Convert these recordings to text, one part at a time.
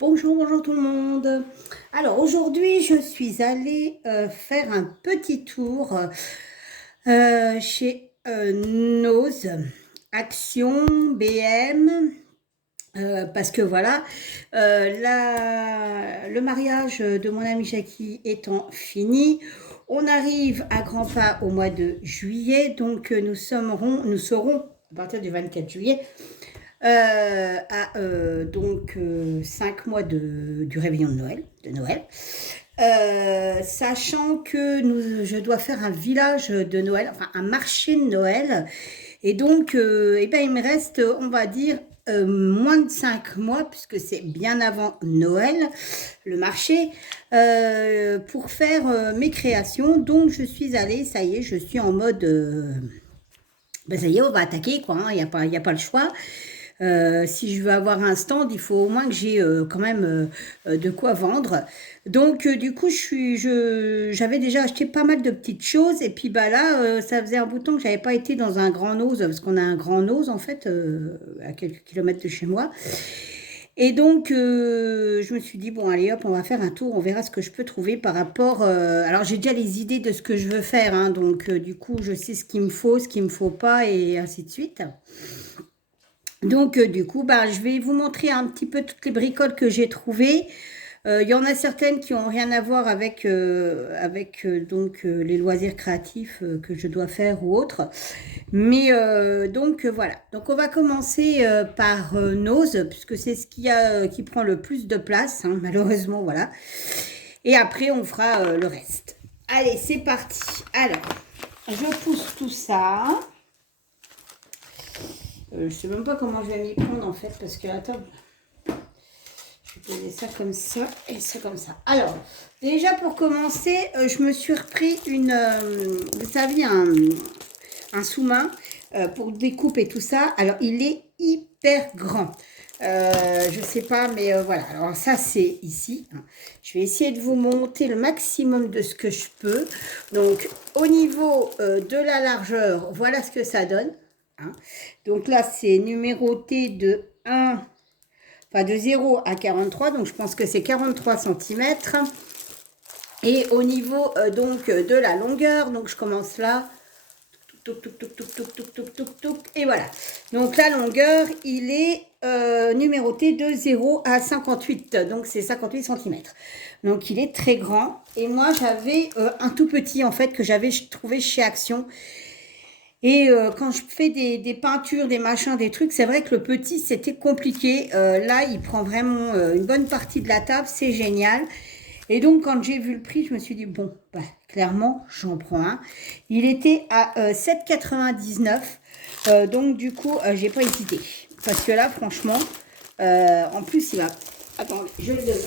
Bonjour, bonjour tout le monde. Alors aujourd'hui, je suis allée faire un petit tour chez Nose, Action, BM, parce que voilà, le mariage de mon ami Jackie étant fini, on arrive à grands pas au mois de juillet, donc nous serons à partir du 24 juillet à 5 mois du réveillon de Noël. Sachant que je dois faire un village de Noël, enfin un marché de Noël. Et donc, il me reste, on va dire, moins de 5 mois, puisque c'est bien avant Noël, le marché, pour faire mes créations. Donc, je suis allée, ça y est, je suis en mode, ça y est, on va attaquer, quoi, hein, y a pas le choix. Si je veux avoir un stand, il faut au moins que j'ai quand même de quoi vendre. Donc, du coup, j'avais déjà acheté pas mal de petites choses. Et puis, bah là, ça faisait un bout de temps que j'avais pas été dans un grand nose, parce qu'on a un grand nose, en fait, à quelques kilomètres de chez moi. Et donc, je me suis dit, bon, allez, hop, on va faire un tour, on verra ce que je peux trouver par rapport... alors, j'ai déjà les idées de ce que je veux faire, hein, donc, du coup, je sais ce qu'il me faut, ce qu'il me faut pas, et ainsi de suite. Donc, du coup, bah, je vais vous montrer un petit peu toutes les bricoles que j'ai trouvées. Il y en a certaines qui n'ont rien à voir avec, les loisirs créatifs que je dois faire ou autres. Mais voilà. Donc, on va commencer par Nose, puisque c'est ce qui prend le plus de place, hein, malheureusement, voilà. Et après, on fera le reste. Allez, c'est parti. Alors, je pousse tout ça. Je sais même pas comment je vais m'y prendre en fait, parce que attends, je vais poser ça comme ça et ça comme ça. Alors, déjà pour commencer, je me suis repris vous savez, un sous-main pour découpe et tout ça. Alors, il est hyper grand. Je sais pas, mais voilà. Alors ça, c'est ici. Je vais essayer de vous monter le maximum de ce que je peux. Donc, au niveau de la largeur, voilà ce que ça donne. Donc là, c'est numéroté de 0 à 43, donc je pense que c'est 43 cm. Et au niveau de la longueur, donc je commence là, et voilà. Donc la longueur, il est numéroté de 0 à 58, donc c'est 58 cm. Donc il est très grand. Et moi, j'avais un tout petit en fait que j'avais trouvé chez Action. Et quand je fais des peintures, des machins, des trucs, c'est vrai que le petit, c'était compliqué. Là, il prend vraiment une bonne partie de la table, c'est génial. Et donc, quand j'ai vu le prix, je me suis dit, bon, bah, clairement, j'en prends un. Il était à 7,99 €. Donc, du coup, j'ai pas hésité. Parce que là, franchement, en plus, il va... Attendez,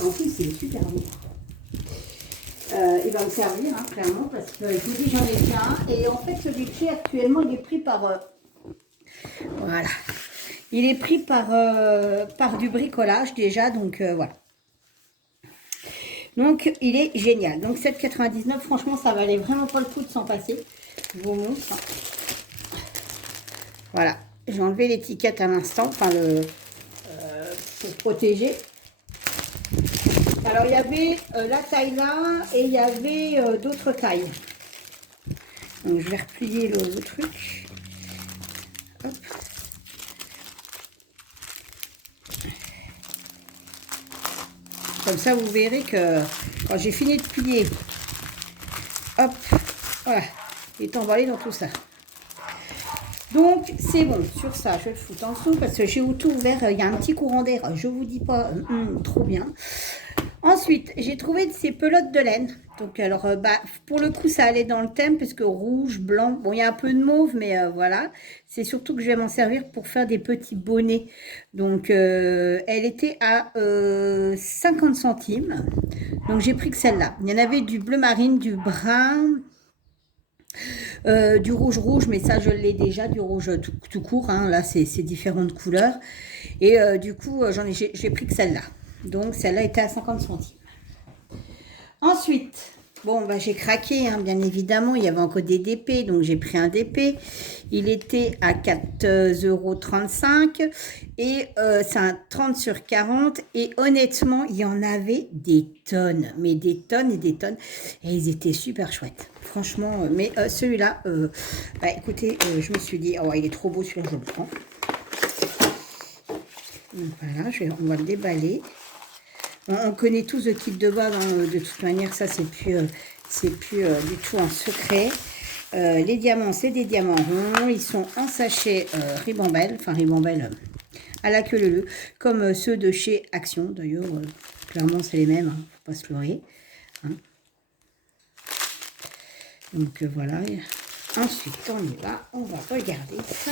en plus, il est super beau. Il va me servir, hein, clairement, parce que je vous dis, j'en ai fait un. Et en fait, les prix actuellement, il est pris par... voilà. Il est pris par du bricolage déjà, donc voilà. Donc, il est génial. Donc, 7,99 €, franchement, ça valait vraiment pas le coup de s'en passer. Je vous montre. Voilà. J'ai enlevé l'étiquette à l'instant, enfin, pour protéger. Alors, il y avait la taille là et il y avait d'autres tailles. Donc, je vais replier le truc. Hop. Comme ça, vous verrez que quand j'ai fini de plier, hop, voilà, il est emballé dans tout ça. Donc, c'est bon. Sur ça, je vais le foutre en dessous parce que j'ai tout ouvert. Il y a un petit courant d'air. Je vous dis pas, trop bien. Ensuite, j'ai trouvé de ces pelotes de laine. Donc, alors, pour le coup, ça allait dans le thème puisque rouge, blanc. Bon, il y a un peu de mauve, mais voilà. C'est surtout que je vais m'en servir pour faire des petits bonnets. Donc, elle était à 50 centimes. Donc, j'ai pris que celle-là. Il y en avait du bleu marine, du brun, du rouge, mais ça, je l'ai déjà, du rouge tout court. Hein. Là, c'est différentes couleurs. Et du coup, j'ai pris que celle-là. Donc, celle-là était à 50 centimes. Ensuite, Bon, bah, j'ai craqué, hein, bien évidemment. Il y avait encore des DP, donc j'ai pris un DP. Il était à 4,35 € et c'est un 30 sur 40. Et honnêtement, il y en avait des tonnes, mais des tonnes et des tonnes. Et ils étaient super chouettes, franchement. Mais celui-là, bah, écoutez, je me suis dit, oh, il est trop beau celui-là, je le prends. Donc voilà, on va le déballer. On connaît tous le kit de base, hein, de toute manière, ça c'est plus du tout un secret. Les diamants, c'est des diamants ronds, ils sont en sachet Ribambelle, enfin Ribambelle à la queue leu, comme ceux de chez Action, d'ailleurs, clairement c'est les mêmes, hein, faut pas se leurrer. Hein. Donc voilà, ensuite on y va, on va regarder ça.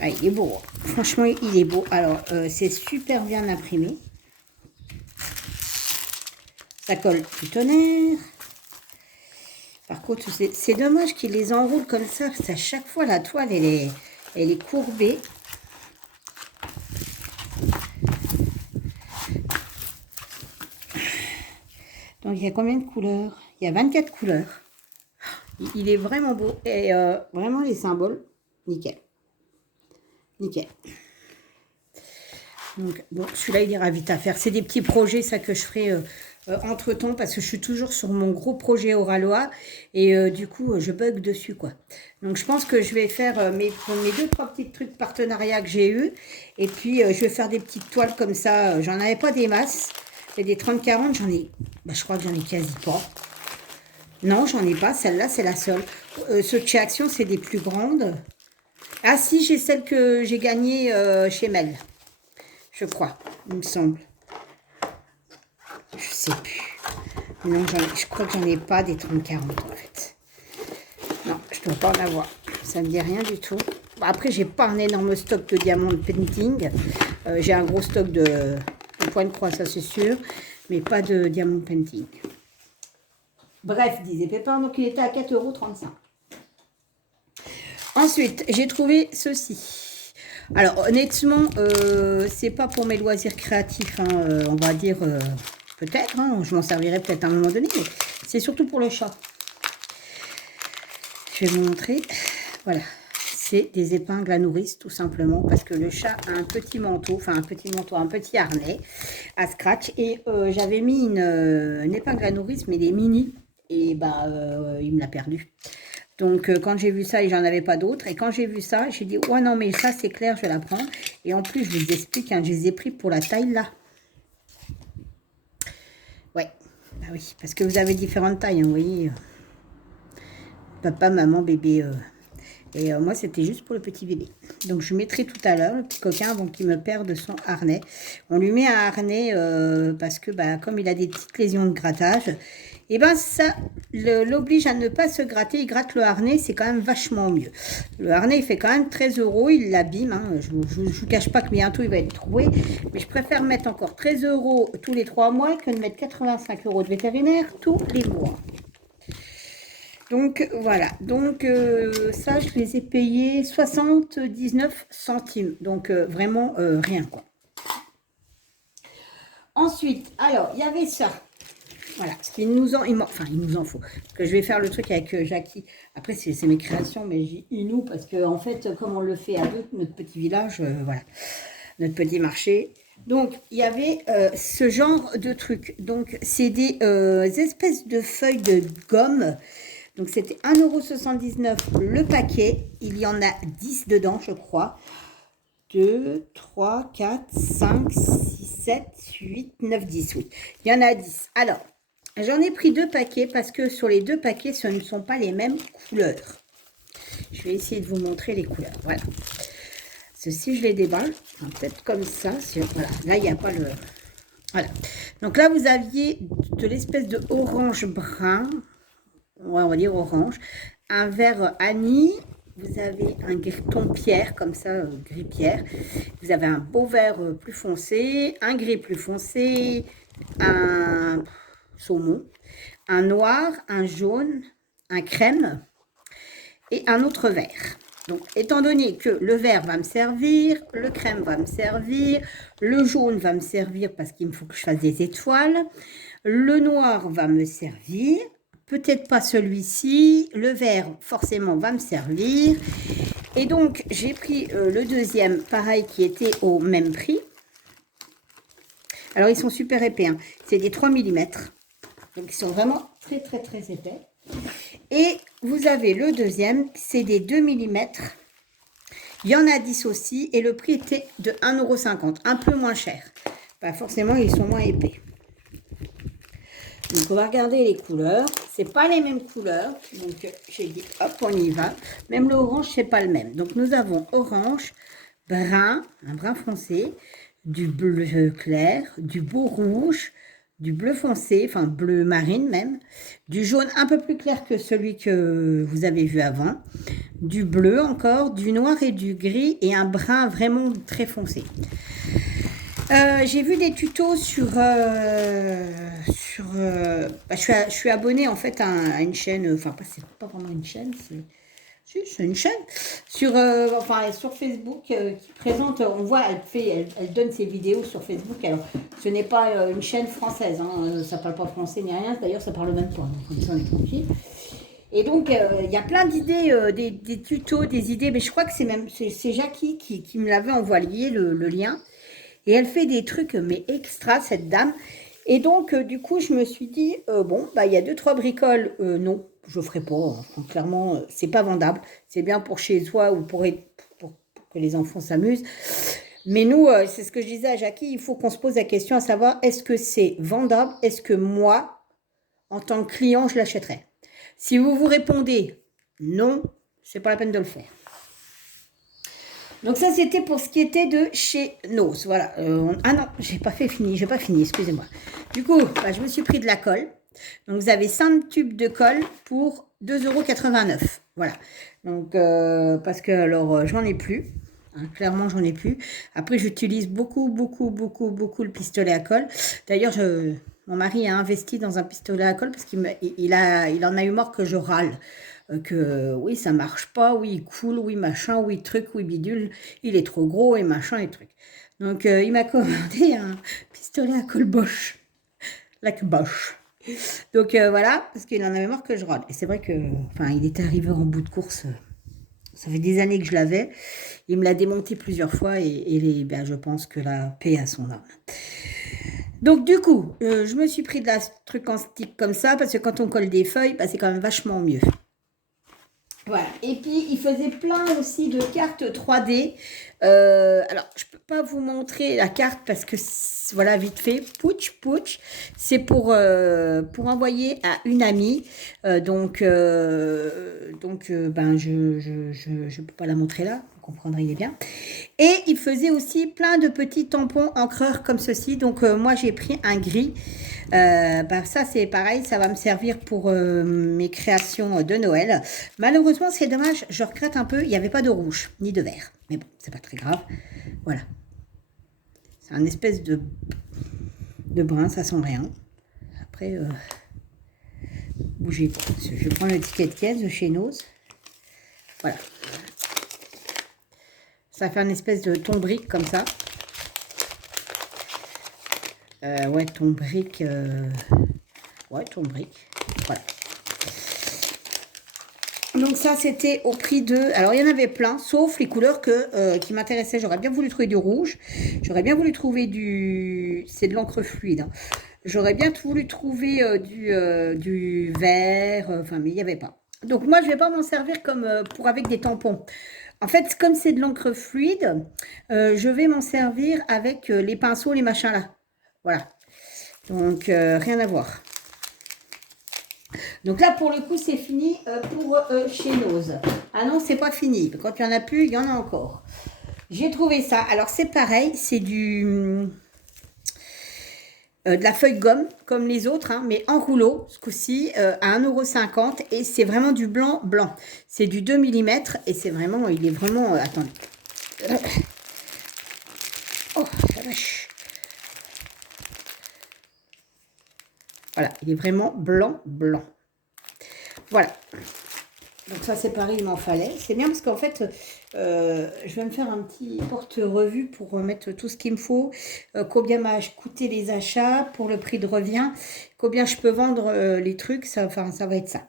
Ah, il est beau, hein. Franchement il est beau, alors c'est super bien imprimé. Ça colle du tonnerre. Par contre, c'est dommage qu'ils les enroulent comme ça, parce qu'à chaque fois, la toile, elle est courbée. Donc, il y a combien de couleurs? Il y a 24 couleurs. Il est vraiment beau. Et vraiment, les symboles, nickel. Nickel. Donc, bon, celui-là, il ira vite à faire. C'est des petits projets, ça, que je ferai entre-temps, parce que je suis toujours sur mon gros projet Oralois. Et du coup, je bug dessus, quoi. Donc, je pense que je vais faire mes 2-3 petits trucs partenariats que j'ai eu. Et puis, je vais faire des petites toiles comme ça. J'en avais pas des masses. Et des 30-40, j'en ai... Bah, je crois que j'en ai quasi pas. Non, j'en ai pas. Celle-là, c'est la seule. Ceux de chez Action, c'est des plus grandes. Ah si, j'ai celle que j'ai gagnée chez Mel. Je crois, il me semble. Je sais plus. Non, je crois que j'en ai pas des 30-40 en fait. Non, je dois pas en avoir. Ça me dit rien du tout. Bon, après, j'ai pas un énorme stock de diamants de painting. J'ai un gros stock de points de croix, ça c'est sûr. Mais pas de diamants de painting. Bref, disait Pépin, donc il était à 4,35 €. Ensuite, j'ai trouvé ceci. Alors, honnêtement, c'est pas pour mes loisirs créatifs, hein, on va dire, peut-être, hein, je m'en servirai peut-être à un moment donné, mais c'est surtout pour le chat. Je vais vous montrer. Voilà, c'est des épingles à nourrice, tout simplement, parce que le chat a un petit manteau, un petit harnais à scratch, et j'avais mis une épingle à nourrice, mais les mini, et bah, il me l'a perdu. Donc, quand j'ai vu ça, et j'en avais pas d'autres. Et quand j'ai vu ça, j'ai dit, ouais, non, mais ça, c'est clair, je vais la prendre. Et en plus, je vous explique, hein, je les ai pris pour la taille là. Ouais, bah oui, parce que vous avez différentes tailles, hein, vous voyez. Papa, maman, bébé. Et moi, c'était juste pour le petit bébé. Donc, je mettrai tout à l'heure le petit coquin avant qu'il me perde son harnais. On lui met un harnais parce que, bah, comme il a des petites lésions de grattage, et ben ça l'oblige à ne pas se gratter. Il gratte le harnais, c'est quand même vachement mieux. Le harnais, il fait quand même 13 €. Il l'abîme. Hein. Je ne vous cache pas que bientôt, il va être trouvé. Mais je préfère mettre encore 13 € tous les 3 mois que de mettre 85 € de vétérinaire tous les mois. Donc, voilà. Donc, ça, je les ai payés 79 centimes. Donc, vraiment, rien, quoi. Ensuite, alors, il y avait ça. Voilà, il nous en faut. Parce que je vais faire le truc avec Jackie. Après, c'est mes créations, mais j'ai nous parce que en fait, comme on le fait à deux, notre petit village, voilà, notre petit marché. Donc, il y avait ce genre de truc. Donc, c'est des espèces de feuilles de gomme. Donc, c'était 1,79 € le paquet. Il y en a 10 dedans, je crois. 2, 3, 4, 5, 6, 7, 8, 9, 10, oui. Il y en a 10. Alors, j'en ai pris 2 paquets parce que sur les 2 paquets, ce ne sont pas les mêmes couleurs. Je vais essayer de vous montrer les couleurs. Voilà. Ceci, je les déballe. Peut-être comme ça. Voilà. Là, il n'y a pas le... Voilà. Donc là, vous aviez de l'espèce de orange brun. Ouais, on va dire orange. Un vert anis. Vous avez un ton pierre, comme ça, gris pierre. Vous avez un beau vert plus foncé, un gris plus foncé, un saumon, un noir, un jaune, un crème et un autre vert. Donc, étant donné que le vert va me servir, le crème va me servir, le jaune va me servir parce qu'il me faut que je fasse des étoiles, le noir va me servir, peut-être pas celui-ci, le vert forcément va me servir. Et donc, j'ai pris le deuxième, pareil, qui était au même prix. Alors, ils sont super épais, hein. C'est des 3 mm. Donc, ils sont vraiment très, très, très épais. Et vous avez le deuxième, c'est des 2 mm. Il y en a 10 aussi. Et le prix était de 1,50 €, un peu moins cher. Bah, forcément, ils sont moins épais. Donc, on va regarder les couleurs. C'est pas les mêmes couleurs. Donc, j'ai dit, hop, on y va. Même le orange, c'est pas le même. Donc, nous avons orange, brun, un brun foncé, du bleu clair, du beau rouge, du bleu foncé, enfin bleu marine même, du jaune un peu plus clair que celui que vous avez vu avant, du bleu encore, du noir et du gris et un brun vraiment très foncé. J'ai vu des tutos je suis abonnée en fait à une chaîne, enfin c'est pas vraiment une chaîne, c'est une chaîne sur Facebook qui présente, on voit, elle donne ses vidéos sur Facebook. Alors, ce n'est pas une chaîne française, hein, ça parle pas français ni rien, d'ailleurs ça parle même pas, donc comme ça on est tranquille. Et donc, il y a plein d'idées, des tutos, des idées, mais je crois que c'est Jackie qui me l'avait envoyé, le lien. Et elle fait des trucs, mais extra, cette dame. Et donc, du coup, je me suis dit, bon, bah, il y a 2-3 bricoles, non, je ne ferai pas. Enfin, clairement, c'est pas vendable. C'est bien pour chez soi ou pour que les enfants s'amusent. Mais nous, c'est ce que je disais à Jackie, il faut qu'on se pose la question à savoir, est-ce que c'est vendable? Est-ce que moi, en tant que client, je l'achèterais? Si vous vous répondez non, c'est pas la peine de le faire. Donc ça, c'était pour ce qui était de chez Nos. Voilà. Ah non, j'ai pas fini, excusez-moi. Du coup, bah, je me suis pris de la colle. Donc vous avez 5 tubes de colle pour 2,89 €. Voilà. Donc, parce que alors, j'en ai plus. Hein, clairement, j'en ai plus. Après, j'utilise beaucoup le pistolet à colle. D'ailleurs, mon mari a investi dans un pistolet à colle parce qu'il en a eu marre que je râle. Que oui, ça marche pas, oui, il coule, oui, machin, oui, truc, oui, bidule, il est trop gros et machin et truc. Donc, il m'a commandé un pistolet à colle Bosch. Like Bosch. Donc, voilà, parce qu'il en avait marre que je râle. Et c'est vrai que, enfin, il était arrivé en bout de course. Ça fait des années que je l'avais. Il me l'a démonté plusieurs fois et ben, je pense que la paix à son âme. Donc du coup, je me suis pris de la truc en stick comme ça parce que quand on colle des feuilles, ben, c'est quand même vachement mieux. Voilà. Et puis, il faisait plein aussi de cartes 3D. Alors, je ne peux pas vous montrer la carte parce que, voilà, vite fait, pouch. C'est pour envoyer à une amie. Ben, je peux pas la montrer là. Vous comprendriez bien. Et il faisait aussi plein de petits tampons encreurs comme ceci. Donc, moi, j'ai pris un gris. Ben ça, c'est pareil, ça va me servir pour mes créations de Noël. Malheureusement, c'est dommage, je regrette un peu, il n'y avait pas de rouge, ni de vert. Mais bon, c'est pas très grave. Voilà. C'est un espèce de brun, ça sent rien. Après, bougez pas. Je prends le ticket de caisse de chez Nose. Voilà. Ça fait une espèce de ton brique comme ça. Ouais, ton brique. Ouais, ton brique. Voilà. Donc ça, c'était au prix de... Alors, il y en avait plein, sauf les couleurs qui m'intéressaient. J'aurais bien voulu trouver du rouge. J'aurais bien voulu trouver du... C'est de l'encre fluide. Hein. J'aurais bien voulu trouver du vert. Enfin, mais il n'y avait pas. Donc, moi, je ne vais pas m'en servir comme pour avec des tampons. En fait, comme c'est de l'encre fluide, je vais m'en servir avec les pinceaux, les machins là. Voilà. Donc, rien à voir. Donc là, pour le coup, c'est fini pour chez Nose. Ah non, c'est pas fini. Quand il n'y en a plus, il y en a encore. J'ai trouvé ça. Alors, c'est pareil. C'est de la feuille gomme, comme les autres, hein, mais en rouleau, ce coup-ci, à 1,50 €. Et c'est vraiment du blanc. C'est du 2 mm. Et c'est vraiment... Il est vraiment... attendez. Oh, la vache. Voilà, il est vraiment blanc. Voilà. Donc ça c'est pareil, il m'en fallait. C'est bien parce qu'en fait, je vais me faire un petit porte-revue pour mettre tout ce qu'il me faut, combien m'a coûté les achats pour le prix de revient, combien je peux vendre les trucs, ça, enfin ça va être ça.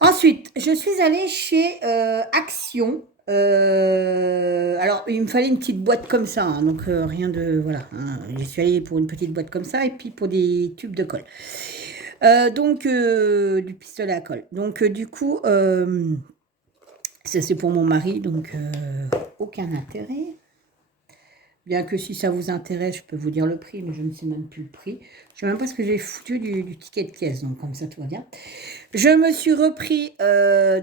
Ensuite, je suis allée chez Action. Alors, il me fallait une petite boîte comme ça, hein, donc rien de... Voilà, hein, j'y suis allée pour une petite boîte comme ça et puis pour des tubes de colle. Donc, du pistolet à colle. Donc, du coup, ça c'est pour mon mari, donc aucun intérêt. Bien que si ça vous intéresse, je peux vous dire le prix, mais je ne sais même plus le prix. Je ne sais même pas ce que j'ai foutu du ticket de caisse, donc comme ça tout va bien. Je me suis repris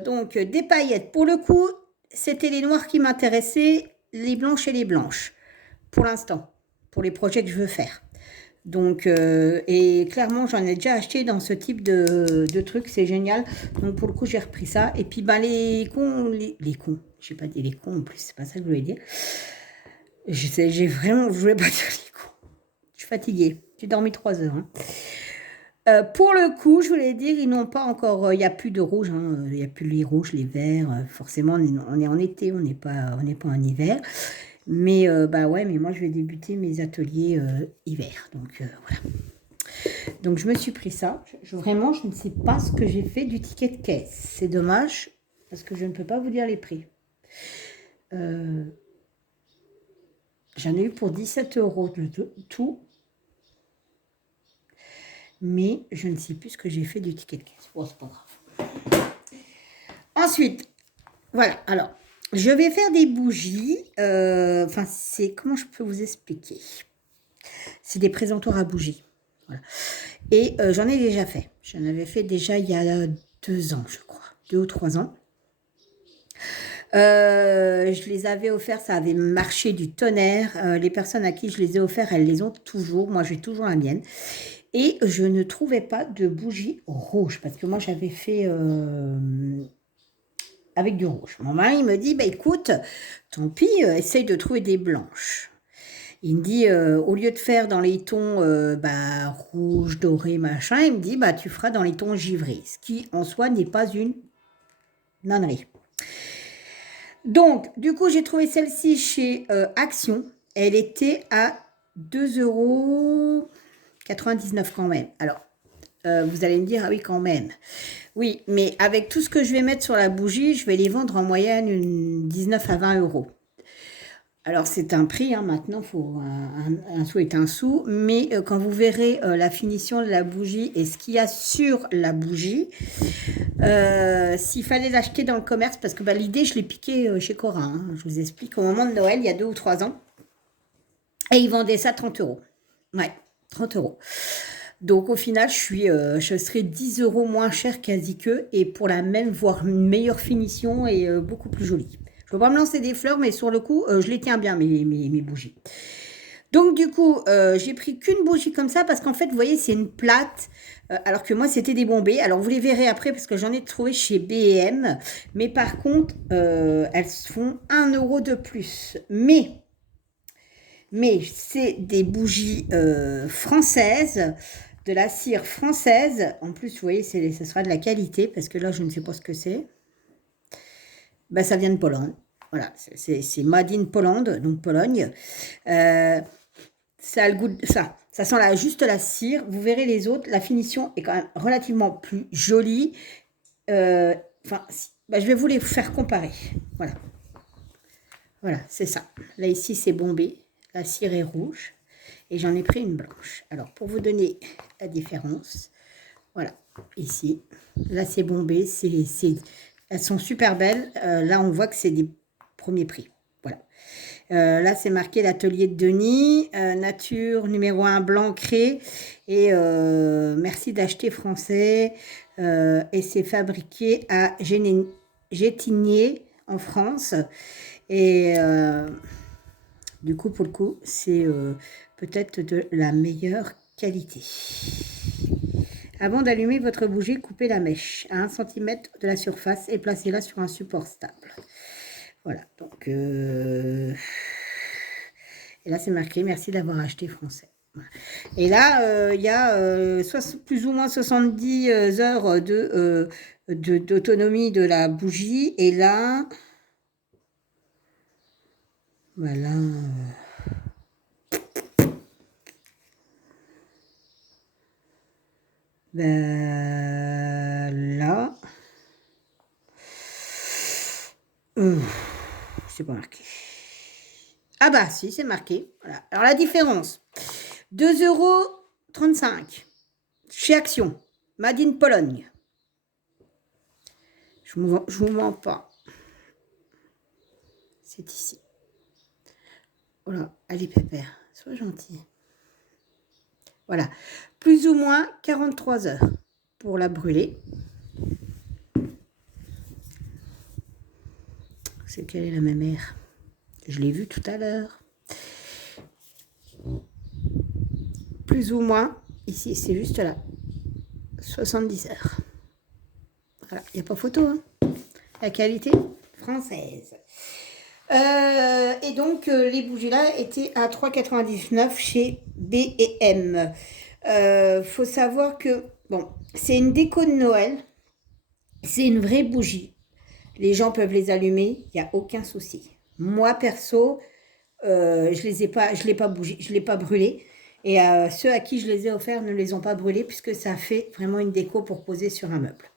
donc des paillettes. Pour le coup, c'était les noires qui m'intéressaient, les blanches et les blanches, pour l'instant, pour les projets que je veux faire. Donc, et clairement, j'en ai déjà acheté dans ce type de trucs, c'est génial. Donc, pour le coup, j'ai repris ça. Et puis, ben, les cons, les cons, j'ai pas dit les cons en plus, c'est pas ça que je voulais dire. J'ai vraiment, je voulais pas dire les cons. Je suis fatiguée, j'ai dormi 3 heures. Hein. Pour le coup, je voulais dire, ils n'ont pas encore, il n'y a plus de rouge, hein, il n'y a plus les rouges, les verts. Forcément, on est en été, on n'est pas en hiver. Mais bah ouais, mais moi je vais débuter mes ateliers hiver. Donc voilà. Donc je me suis pris ça. Vraiment, je ne sais pas ce que j'ai fait du ticket de caisse. C'est dommage parce que je ne peux pas vous dire les prix. J'en ai eu pour 17 € tout. Mais je ne sais plus ce que j'ai fait du ticket de caisse. Bon, c'est pas grave. Ensuite, voilà. Alors, je vais faire des bougies. Enfin, c'est... Comment je peux vous expliquer? C'est des présentoirs à bougies. Voilà. Et j'en ai déjà fait. J'en avais fait déjà il y a 2 ans, je crois. 2 ou 3 ans. Je les avais offerts, ça avait marché du tonnerre. Les personnes à qui je les ai offerts, elles les ont toujours. Moi, j'ai toujours la mienne. Et je ne trouvais pas de bougies rouges. Parce que moi, j'avais fait avec du rouge. Mon mari me dit, bah écoute, tant pis, essaye de trouver des blanches. Il me dit, au lieu de faire dans les tons bah, rouge, doré, machin, il me dit, bah tu feras dans les tons givrés. Ce qui, en soi, n'est pas une nonnerie. Donc, du coup, j'ai trouvé celle-ci chez Action. Elle était à 2,99 € quand même. Alors, vous allez me dire, ah oui, quand même. Oui, mais avec tout ce que je vais mettre sur la bougie, je vais les vendre en moyenne 19 à 20 €. Alors, c'est un prix, hein, maintenant, faut un sou est un sou, mais quand vous verrez la finition de la bougie et ce qu'il y a sur la bougie, s'il fallait l'acheter dans le commerce, parce que bah, l'idée, je l'ai piquée chez Cora, hein, je vous explique, au moment de Noël, il y a 2 ou 3 ans, et ils vendaient ça 30 €. Ouais, 30 €. Donc, au final, je serai 10 € moins cher quasi qu'eux, et pour la même, voire une meilleure finition et beaucoup plus jolie. Je ne peux pas me lancer des fleurs, mais sur le coup, je les tiens bien, mes bougies. Donc, du coup, j'ai pris qu'une bougie comme ça, parce qu'en fait, vous voyez, c'est une plate, alors que moi, c'était des bombées. Alors, vous les verrez après, parce que j'en ai trouvé chez B&M. Mais par contre, elles font 1 € de plus. Mais c'est des bougies françaises, de la cire française. En plus, vous voyez, ce sera de la qualité, parce que là, je ne sais pas ce que c'est. Ben, ça vient de Pologne. Voilà, c'est Made in Poland, donc Pologne. Ça a le goût de ça. Ça sent juste la cire. Vous verrez les autres. La finition est quand même relativement plus jolie. Enfin, ben, je vais vous les faire comparer. Voilà. Voilà, c'est ça. Là, ici, c'est bombé. La cire est rouge. Et j'en ai pris une blanche. Alors, pour vous donner la différence, voilà, ici. Là, c'est bombé. Elles sont super belles. Là, on voit que c'est des premiers prix. Voilà. Là, c'est marqué l'atelier de Denis, nature numéro 1 blanc cré. Et merci d'acheter français. Et c'est fabriqué à Gétigné en France. Et du coup, pour le coup, c'est peut-être de la meilleure qualité. Avant d'allumer votre bougie, coupez la mèche à 1 cm de la surface et placez-la sur un support stable. Voilà, donc... Et là, c'est marqué « Merci d'avoir acheté français ». Et là, il y a plus ou moins 70 heures d'autonomie de la bougie. Et là, voilà. Ben, là, c'est pas marqué. Ah bah si, c'est marqué. Voilà. Alors la différence, 2,35 € chez Action, Made in Pologne. Je vous mens pas. C'est ici. Voilà, allez pépère, sois gentil. Voilà, plus ou moins 43 heures pour la brûler. C'est quelle est la même air? Je l'ai vu tout à l'heure. Plus ou moins, ici, c'est juste là. 70 heures. Voilà, il n'y a pas photo, hein. La qualité française. Et donc, les bougies là étaient à 3,99 chez B&M. Faut savoir que, bon, c'est une déco de Noël. C'est une vraie bougie. Les gens peuvent les allumer, il n'y a aucun souci. Moi, perso, je l'ai pas brûlé. Et ceux à qui je les ai offerts ne les ont pas brûlés puisque ça fait vraiment une déco pour poser sur un meuble.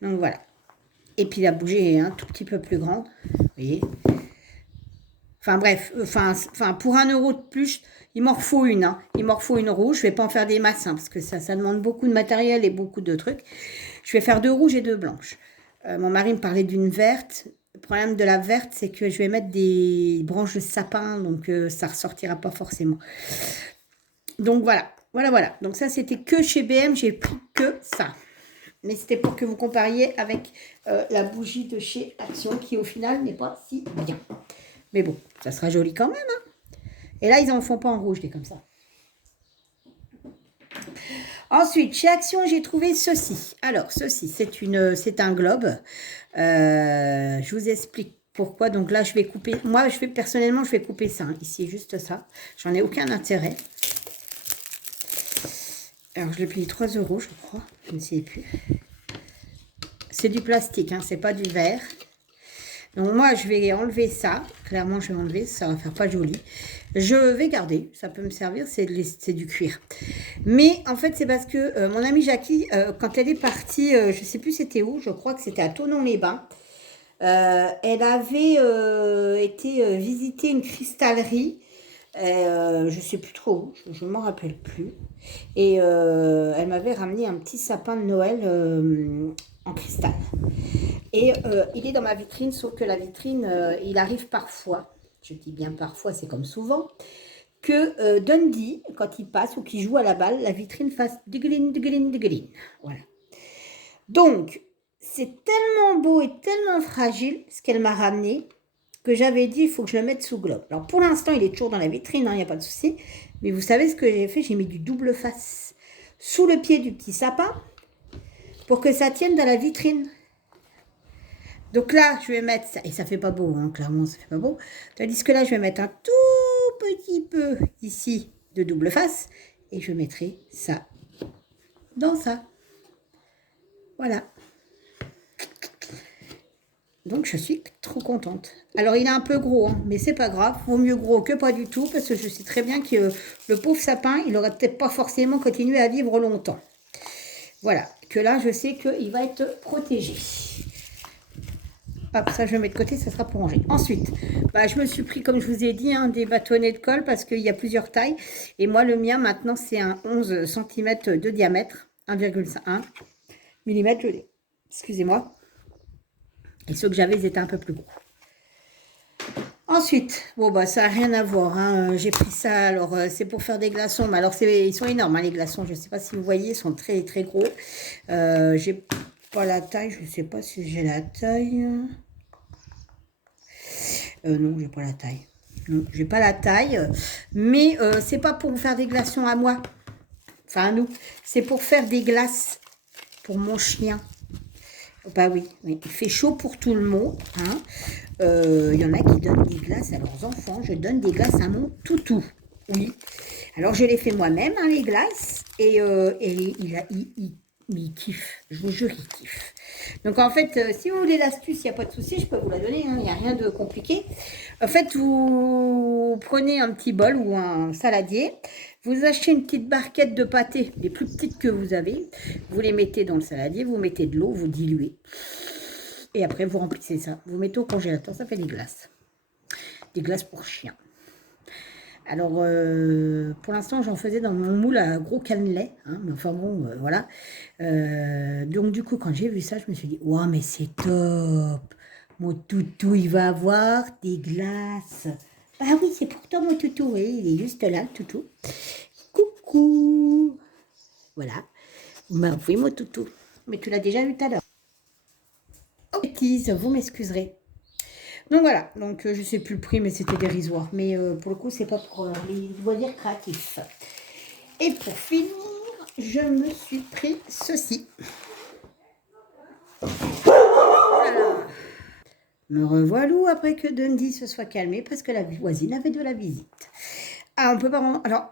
Donc voilà. Et puis la bougie est un tout petit peu plus grande. Vous voyez. Enfin bref, pour 1 € de plus, il m'en faut une. Hein. Il m'en faut une rouge. Je ne vais pas en faire des masses hein, parce que ça demande beaucoup de matériel et beaucoup de trucs. Je vais faire 2 rouges et 2 blanches. Mon mari me parlait d'une verte. Le problème de la verte, c'est que je vais mettre des branches de sapin, donc ça ne ressortira pas forcément. Donc voilà. Donc ça, c'était que chez BM, j'ai pris que ça. Mais c'était pour que vous compariez avec la bougie de chez Action, qui au final n'est pas si bien. Mais bon, ça sera joli quand même. Hein. Et là, ils n'en font pas en rouge, des comme ça. Ensuite, chez Action, j'ai trouvé ceci. Alors, ceci, c'est un globe. Je vous explique pourquoi. Donc là, je vais couper. Moi, personnellement, je vais couper ça. Hein. Ici, juste ça. J'en ai aucun intérêt. Alors, je l'ai payé 3 €, je crois. Je ne sais plus. C'est du plastique, hein, c'est pas du verre. Donc moi, je vais enlever ça. Clairement, je vais enlever. Ça va faire pas joli. Je vais garder. Ça peut me servir. C'est du cuir. Mais en fait, c'est parce que mon amie Jackie, quand elle est partie, je ne sais plus c'était où. Je crois que c'était à Thonon-les-Bains. Elle avait été visiter une cristallerie. Je ne sais plus trop où. Je ne m'en rappelle plus. Et elle m'avait ramené un petit sapin de Noël en cristal. Et il est dans ma vitrine, sauf que la vitrine, il arrive parfois, je dis bien parfois, c'est comme souvent, que Dundee, quand il passe ou qu'il joue à la balle, la vitrine fasse dégueuline. Voilà. Donc, c'est tellement beau et tellement fragile, ce qu'elle m'a ramené, que j'avais dit, il faut que je le mette sous globe. Alors, pour l'instant, il est toujours dans la vitrine, il n'y a pas de souci. Mais vous savez ce que j'ai fait? J'ai mis du double face sous le pied du petit sapin pour que ça tienne dans la vitrine. Donc là, je vais mettre ça. Et ça fait pas beau, hein, clairement, ça fait pas beau. Tandis que là, je vais mettre un tout petit peu ici de double face. Et je mettrai ça dans ça. Voilà. Donc, je suis trop contente. Alors, il est un peu gros, hein, mais c'est pas grave. Vaut mieux gros que pas du tout. Parce que je sais très bien que le pauvre sapin, il n'aurait peut-être pas forcément continué à vivre longtemps. Voilà. Que là, je sais qu'il va être protégé. Hop, ça je le mets de côté, ça sera pour ranger. Ensuite, je me suis pris, comme je vous ai dit, des bâtonnets de colle parce qu'il y a plusieurs tailles. Et moi, le mien, maintenant, c'est un 11 cm de diamètre, 1,1 mm de... Excusez-moi. Et ceux que j'avais, ils étaient un peu plus gros. Ensuite, ça n'a rien à voir. Hein. J'ai pris ça, alors c'est pour faire des glaçons. Mais alors, ils sont énormes, hein, les glaçons. Je ne sais pas si vous voyez, ils sont très, très gros. J'ai pas la taille, je ne sais pas si j'ai la taille. Non, j'ai pas la taille. Non, j'ai pas la taille. Mais c'est pas pour faire des glaçons à moi. Enfin, à nous. C'est pour faire des glaces pour mon chien. Bah oui, il fait chaud pour tout le monde. Hein. Y en a qui donnent des glaces à leurs enfants. Je donne des glaces à mon toutou. Oui. Alors, je l'ai fait moi-même, hein, les glaces, et il kiffe, je vous jure, il kiffe. Donc, en fait, si vous voulez l'astuce, il n'y a pas de souci, je peux vous la donner, hein, il n'y a rien de compliqué. En fait, vous prenez un petit bol ou un saladier, vous achetez une petite barquette de pâté, les plus petites que vous avez, vous les mettez dans le saladier, vous mettez de l'eau, vous diluez. Et après, vous remplissez ça. Vous mettez au congélateur, ça fait des glaces. Des glaces pour chiens. Alors, pour l'instant, j'en faisais dans mon moule à gros cannelé. Hein, mais enfin bon, voilà. Donc, du coup, quand j'ai vu ça, je me suis dit, wow, mais c'est top. Mon toutou, il va avoir des glaces. Ah oui, c'est pour toi, mon toutou. Oui, il est juste là, le toutou. Coucou. Voilà. Oui, mon toutou. Mais tu l'as déjà vu tout à l'heure. Oh, bêtise, vous m'excuserez. Donc voilà, donc je sais plus le prix, mais c'était dérisoire. Mais pour le coup, c'est pas pour les loisirs créatifs. Et pour finir, je me suis pris ceci. Voilà. Me revoilà après que Dundee se soit calmé parce que la voisine avait de la visite. Ah, on peut pas. Alors,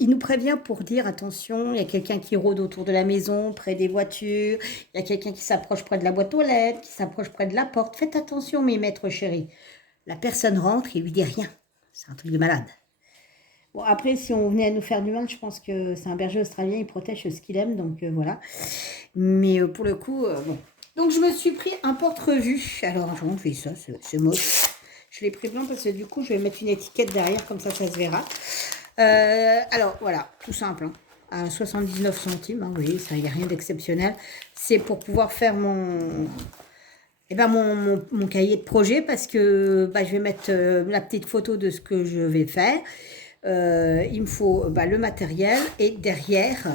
il nous prévient pour dire attention, il y a quelqu'un qui rôde autour de la maison, près des voitures, il y a quelqu'un qui s'approche près de la boîte aux lettres, qui s'approche près de la porte. Faites attention, mes maîtres chéris. La personne rentre, il lui dit rien. C'est un truc de malade. Bon, après, si on venait à nous faire du mal, je pense que c'est un berger australien, il protège ce qu'il aime, donc voilà. Mais pour le coup, bon. Donc, je me suis pris un porte-revue. Alors, je fais ça, c'est moche. Je l'ai pris blanc parce que du coup, je vais mettre une étiquette derrière, comme ça se verra. Alors, voilà, tout simple. Hein. À 79 centimes, hein, oui, ça, il n'y a rien d'exceptionnel. C'est pour pouvoir faire mon cahier de projet parce que je vais mettre la petite photo de ce que je vais faire. Il me faut le matériel et derrière,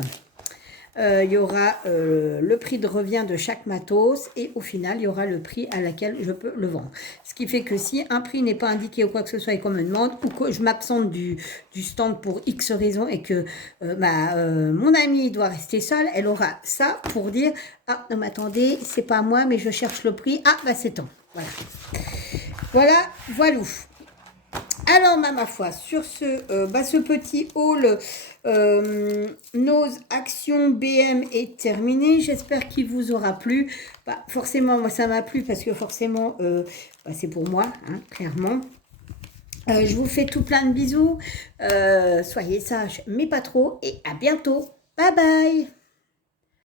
il y aura le prix de revient de chaque matos et au final, il y aura le prix à laquelle je peux le vendre. Ce qui fait que si un prix n'est pas indiqué ou quoi que ce soit et qu'on me demande ou que je m'absente du stand pour X raison et que mon amie doit rester seule, elle aura ça pour dire « Ah, non mais attendez, c'est pas moi mais je cherche le prix. Ah, c'est temps. » Voilà. Voilà, voilà. Alors, ma foi, sur ce petit haul Nose Action BM est terminé. J'espère qu'il vous aura plu. Forcément, moi, ça m'a plu parce que forcément, c'est pour moi, hein, clairement. Je vous fais tout plein de bisous. Soyez sages, mais pas trop. Et à bientôt. Bye bye.